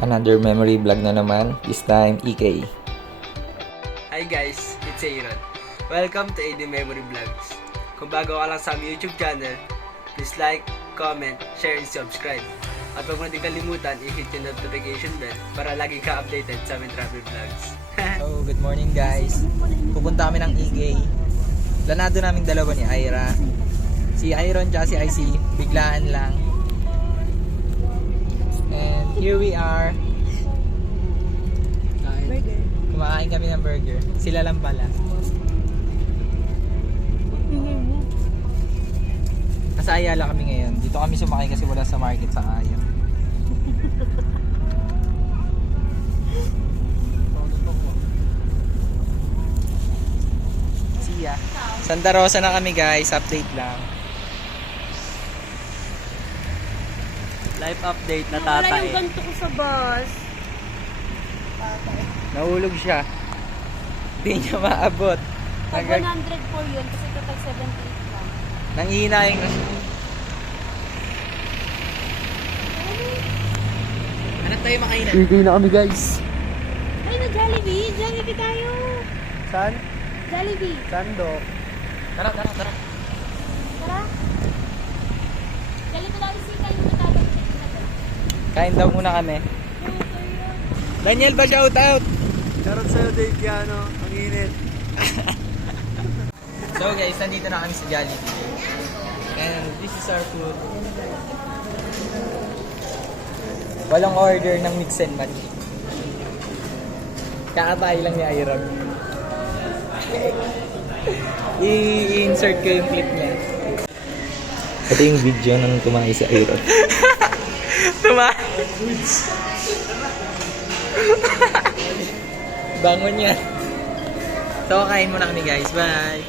Another memory vlog na naman, this time EK. Hi guys, it's Aaron. Welcome to AD Memory Vlogs. Kung bago ka lang sa aming YouTube channel, please like, comment, share, and subscribe. At huwag mo din kalimutan i-hit yung notification bell para lagi ka updated sa aming travel vlogs. So, good morning guys. Pupunta kami ng EK. Planado namin dalawa ni Ira. Si Iron at si IC, biglaan lang. And here we are. Kumakain kami ng burger. Sila lang pala. Nasa Ayala kami ngayon. Dito kami sumakay kasi wala sa market sa Ayaw. See ya. Santa Rosa na kami guys. Update lang. Life update na tatay. Wala yung ganito ko sa bus. Nahulog siya. Hindi niya maabot. Tag 100 po yun kasi tag 78 lang. Nanghihinayin ko siya. Hanap tayo makainan. Bigay na kami guys. Ay na Jollibee! Jollibee tayo! Saan? Jollibee! Saan do? Tara. Tara! Jollibee lang yung sika yung matapag sa natin. Kain daw muna kami. Daniel ba shout out? Charot sa'yo Dave Piano, ang init. So guys, nandito na kami sa Jollibee. And this is our food. Walang order ng mix and match. Kakatay lang ni Iron. I-insert ko yung clip niya. Ito yung video nang tumahi sa Iron. Tumahi? Bangon niya. So, kain muna kami guys. Bye!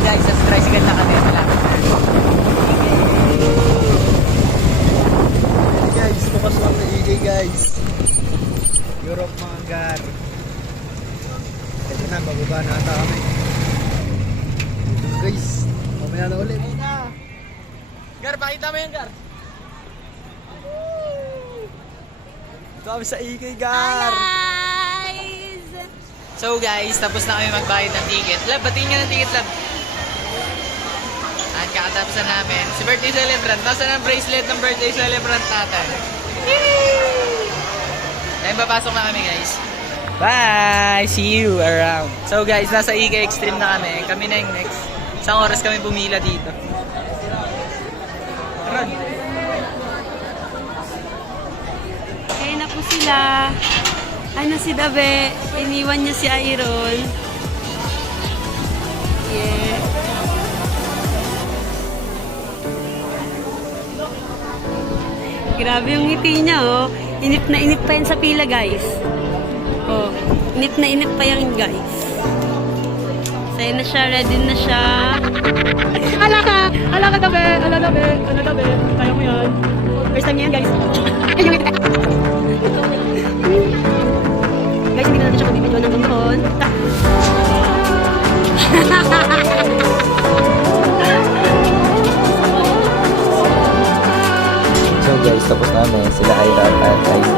Guys, sa tricycle na kami. Malapit na. Hey guys, bukas lang na EK guys. Europe mga gar. Ito na, bababa na ata kami. Guys, mamaya na ulit. Gar, pakita mo yan, Gar. Ito kami sa EK gar. Guys! So guys, tapos na kami magbayad ng ticket. Lab, batiin nga ng ticket, Lab. At kakatapusan namin. Si birthday celebrant. Tapos na ang bracelet ng birthday celebrant natin. Dahil papasok na kami guys. Bye! See you around. So guys, nasa EK Extreme na kami. Kami na yung next. Isang oras kami pumila dito. Tara. Kaya na po sila. Ano si Dabe? Iniwan niya si Iron. Yeah. Grabe yung ngiti niya, oh. Inip na inip pa yan sa pila, guys. Oh, inip na inip pa yan, guys. Sa'yo na siya, ready na siya. Ala ka, Dabe! Dabe! Kaya mo yan. First time niya yan, guys. Ay, yung ngiti. Guys, hindi na natin siya magbibidyo ng ganoon. So guys, tapos namin. Sila Ira at IC.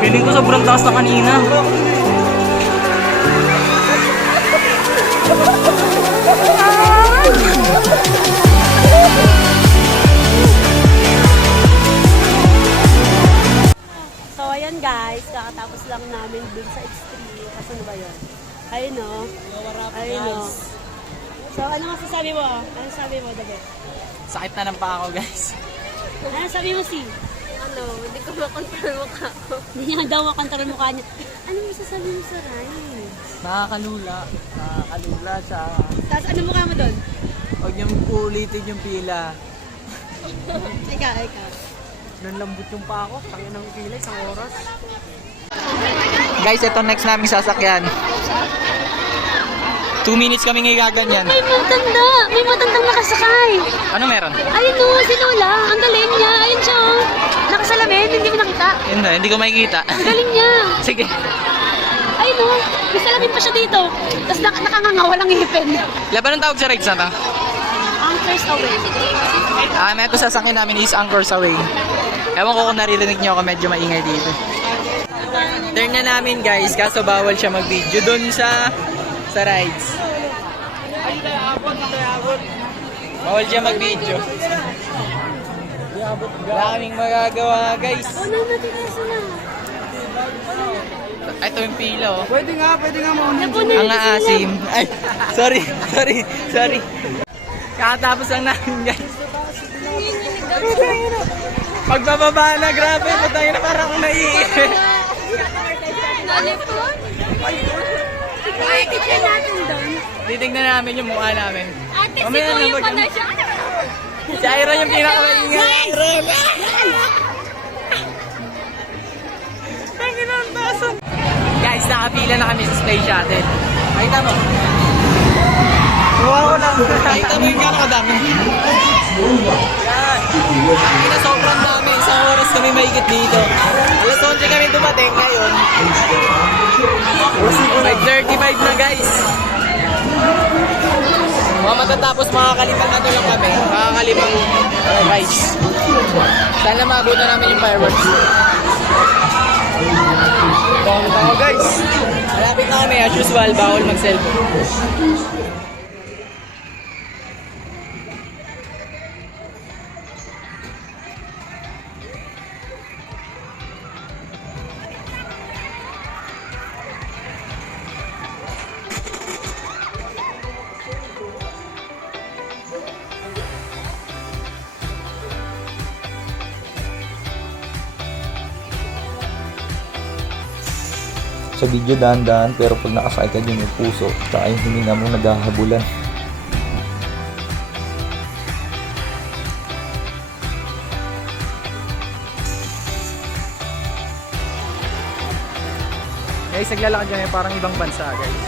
Feeling ko sobrang taas na kanina. So, ayan guys, kakatapos lang namin dun sa Extreme. Kasan ba yun? Ayun o. Ayun o. So, ano masasabi mo? Ano sabi mo, Dabe? Sakit na ng paa ko guys. Ano sabi mo, Si? Ano, hindi ko makontrol mukha ko. Hindi niya daw makontrol mukha niya. Ano masasabi mo sa rides? Nakakalula. Nakakalula siya. Tapos ano mukha mo doon? Huwag yung ulitin yung pila. Ikaw. Nanlambot yung pa ako. Tangin ng pila, isang oras. Guys, ito next naming sasakyan. 2 minutes kami gaganyan. May matandang nakasakay. Ano meron? Ayun o, si Lola. Ang galing niya. Ayun siya o. Nakasalamin, hindi mo nakita. Hindi ko makikita. Ang galing niya. Sige. Ayun o, may salamin pa siya dito. Tapos nakanganga, walang ngipin. Laban ang tawag sa rides na to? Anchors away. Ito sasakyan namin is Anchors Away. Ewan ko kung naririnig nyo ako, medyo maingay dito. Turn na namin guys, kaso bawal siya mag-video dun sa rides. Bawal siya mag-video. Wala kaming magagawa guys. Ano natin nasa na? Ito yung pila oh. Pwede nga mauna. Ang aasim. Ay, sorry. Kakatapos lang namin guys. Pagbababa na, grabe. Putangin na parang akong naiiyak. Ay, teacher natin doon. Titignan namin yung mukha namin. Ate, Mamaya na, yung mag- pala siya. Si Iron yung pinakamaingay. Iron! Tangin ang taso. Guys, nakapila na kami sa space shuttle. Makita mo? Wow lang. Makita mo yung kakadami. Yan. Ang sobrang dami. Isang oras kami mahigit dito. Alas 11 kami dumating ngayon. 5:35 na guys. Mga matatapos makakalimang ano lang kami. Makakalimang rides. Sana maabutan namin yung fireworks. Tama guys. Malapit na kami as usual. Bawal mag-cellphone. Sa video dahan-dahan pero pag nakasakay ka dyan yung puso tsaka yung hininga mo naghahabulan. Guys, naglalakad kami parang ibang bansa guys.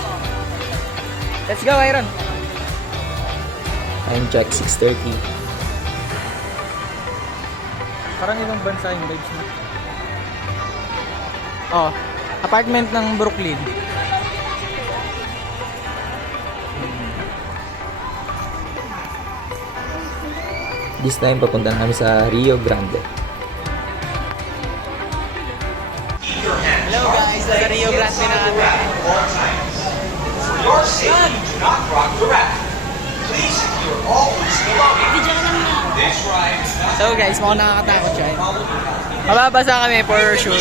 Let's go Iron! Time check 6:30. Parang ibang bansa yung vibes na. Oh, apartment ng Brooklyn. This time papunta na kami sa Rio Grande. Hello guys, sa Rio Grande na kami. Your safety, do not rock the raft. Please secure all loose belongings. This ride is not So guys, mukhang nakakatakot siya. Mababasa kami for sure.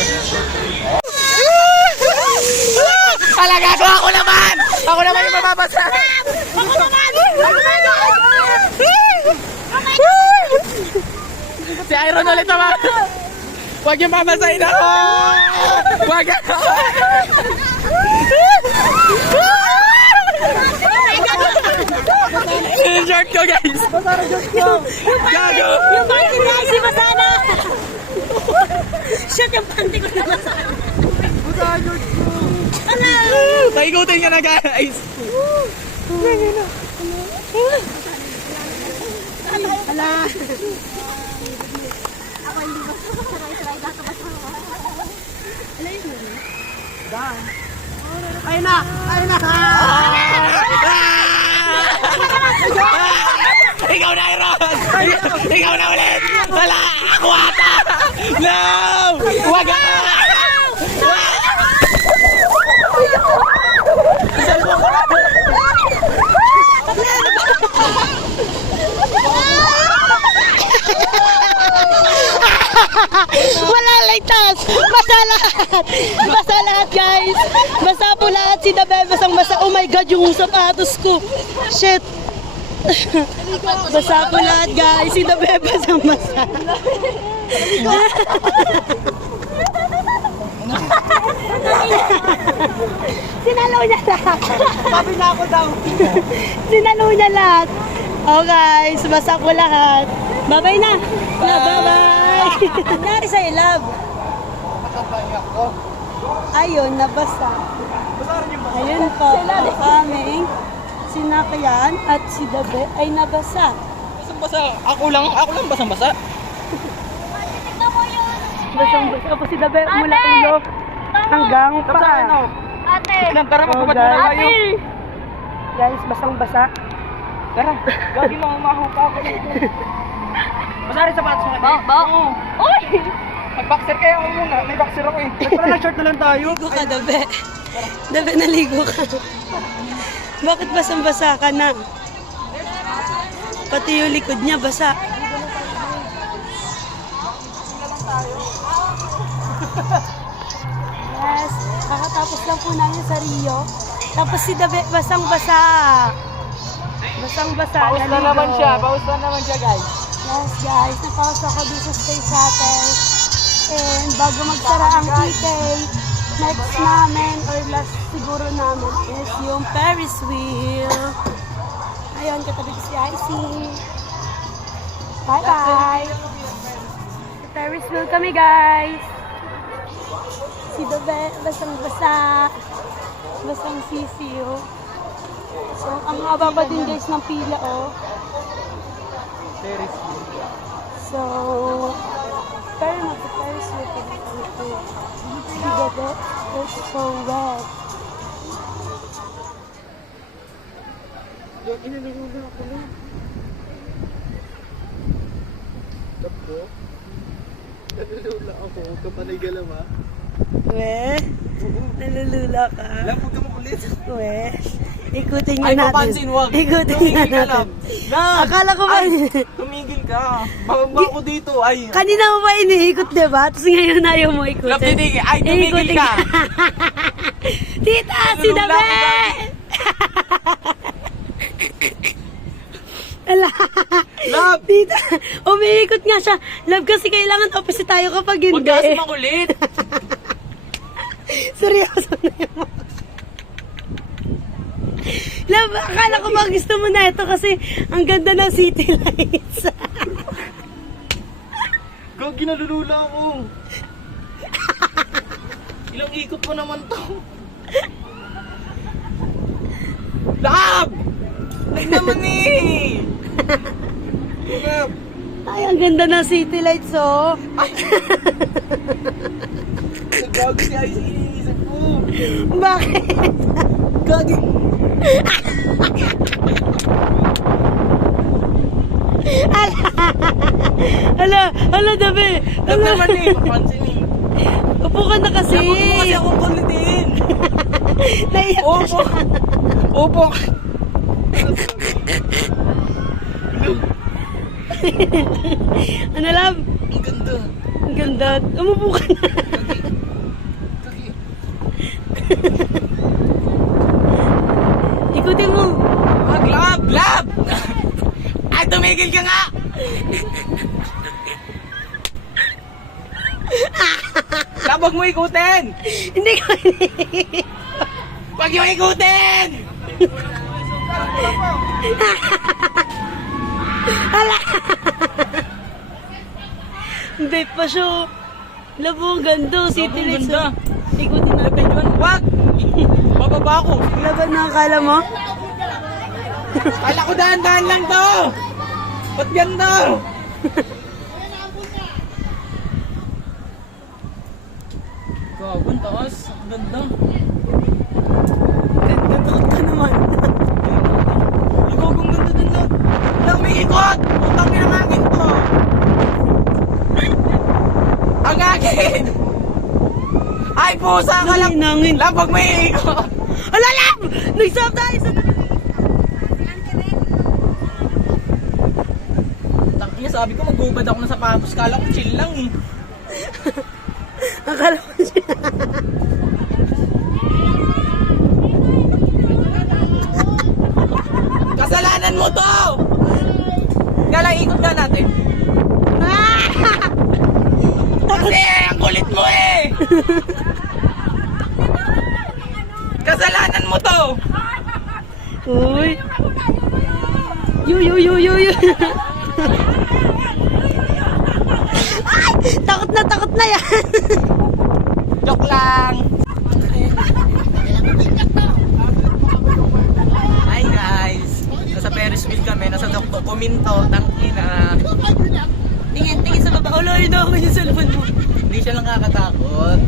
Alagago ako naman! Ako naman yung mababasa! Ako naman! Si Iron ulit naman! Huwag yung babasahin ako! Huwag ako! Yung short ko guys! Gago! Yung panty niya, si Masana! Shoot yung panty ko na Masana! Paikutin ka na guys! Ikaw na, Iron! Ikaw na ulit! Wala! Ako ata! No! Wag ka! Wala ligtas! Basa lahat! Basa lahat guys! Basa po lahat si Dabe! Basang basa! Oh my god! Yung sapatos ko! Shit! Basa po lahat guys! Si Dabe basang basa! Sinalaw niya lahat! Sabi na ako daw! Sinalaw niya lahat! Oh guys, basa po lahat. Bye-bye na. Bye-bye. Nangyari sa'yo, love. Ayun, nabasa. Ayun po, ang aming sinakayan at si Dabe ay nabasa. Basang-basa. Ako lang basang-basa. Basang-basa po si Dabe mula ulo hanggang paa. Ate! Tara, Oh, magpapad muna tayo. Guys, basang-basa. Tara, gagi mo, mahupa ako dito. Basa rin sapatos mo. Oo. Uy! Mag-boxer kaya ako muna. May boxer ako eh. Tara, short na lang tayo. Ligo ka, Dabe. Dabe, naligo ka. Bakit basang-basa ka na? Pati yung likod niya, basa. Yes, kakatapos lang po namin sa Rio. Tapos si Dabe, basang-basa. Basang-basa. Paus na naman siya. Paus na naman siya, guys. Yes, guys. Napawas ako dito sa Space Hotel. And bago magsara ang EK, next namin or last siguro namin is yung Ferris wheel. Ayun, katabi ko si IC. Bye-bye! Sa Ferris wheel kami, guys. Si Dabe, basang-basa. Basang sisiyo. So, ang haba pa din, guys, ng pila, oh. So, pero mag-Ferris wheel kami dito. Si Dabe is so red. We, nalulula ka. Huwag ka makulit. We, ikutin nga Ay, natin. papansin, wag. Ikutin nga Tumigil ka natin. lang. Akala ko ba, Tumigil ka. Bababa ako dito. Ay. kanina mo ba iniikot, diba? Tapos ngayon ayaw mo ikutin. Love, titigil. Ay, tumigil Ikutin ka. Tita, si Nalulula Dabe! Ala. Love. Tita, umiikot nga siya. Love, kasi kailangan opposite tayo kapag hindi. Huwag kasi makulit. Seryoso na yun. Love, akala ko ba gusto mo na ito kasi ang ganda ng city lights. Gagi, nalulula ako. Ilang ikot mo naman to. Love! Ay naman eh! Love! Ay, ang ganda ng city lights, oh. Ay! Gagi si Ice, iniisip ko. Bakit? Gagi! Ala, Dabe. Love naman eh, mapansin eh. Upo ka na kasi. Huwag mo kasi akong kulitin. Naiyak na Opo. siya. Opo. Ano, love? Ang ganda. Ang ganda. Umupo ka na. Gagi. Ikutin mo. Wag, love! Love! Ay, tumigil ka nga! Love, wag mo ikutin! Hindi ko Wag yung ikutin! Hindi pa siya. Labo, ang ganda. City Ang lights. ganda. oh. Ikutin natin. Wag! Bababa ako! Laban na akala mo? Kala ko dahan-dahan lang to! Ba't ganda? Gawin, taas. Ang ganda. Ganda, takot ka naman. Ikaw, kung ganda din lang. Wala, may ikot! Utang niya ang akin to! Ang akin! Ay, pusa ka lang! Nangin. Labag may ikot! Ala, lab! Nag-stop tayo sa... Tangina, sabi ko mag-ubad ako ng sapatos. Kala ko chill lang eh. Akala mo siya. Kasalanan mo to! Kala, ikot ka natin. Kasi ang kulit mo eh! Kasalanan mo to! Uy. Yuy. Ay! Takot na yan. Joke lang! Hi guys! Nasa Ferris wheel kami, nasa Dokto, kuminto, tangina. Tingin sa baba. Ulo, yun ako yung cellphone mo. Hindi siya lang kakatakot.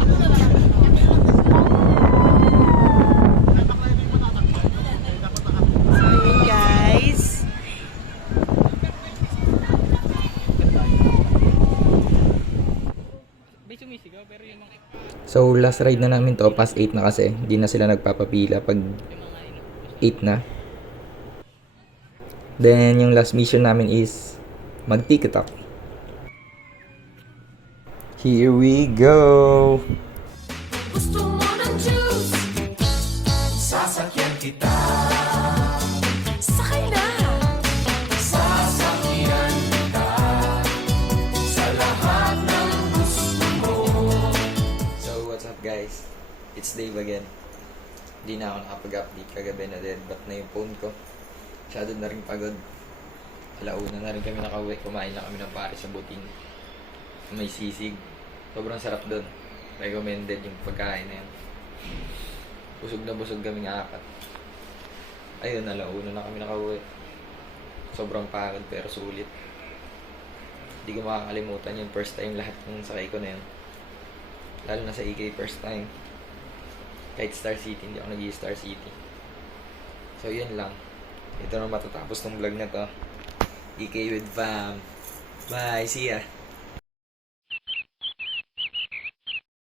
Ayun, guys. May sumisigaw pero yun ang... So last ride na namin to, past 8 na kasi. Hindi na sila nagpapapila pag 8 na. Then yung last mission namin is mag-TikTok. Here we go! Gusto mo ng juice? Sasakyan kita. Sakay na. Sasakyan kita. Sa lahat ng gusto mo. So what's up guys? It's Dave again. Hindi na ako nakapag-update kagabi na dead but na yung phone ko. Masyado na rin pagod. Alauna na rin kami nakauwi. Kumain na kami ng pare sa buting. May sisig. Sobrang sarap doon. Recommended yung pagkain na yun. Busog na busog kaming apat. Ayun, alauna na kami nakauwi. Sobrang pagod pero sulit. Hindi ko makakalimutan yung first time lahat ng sakay ko na yun. Lalo na sa EK first time. Kahit Star City, hindi ako nag-Star City. So yun lang. Ito na matatapos tong vlog na to. EK with fam. Bye, see ya!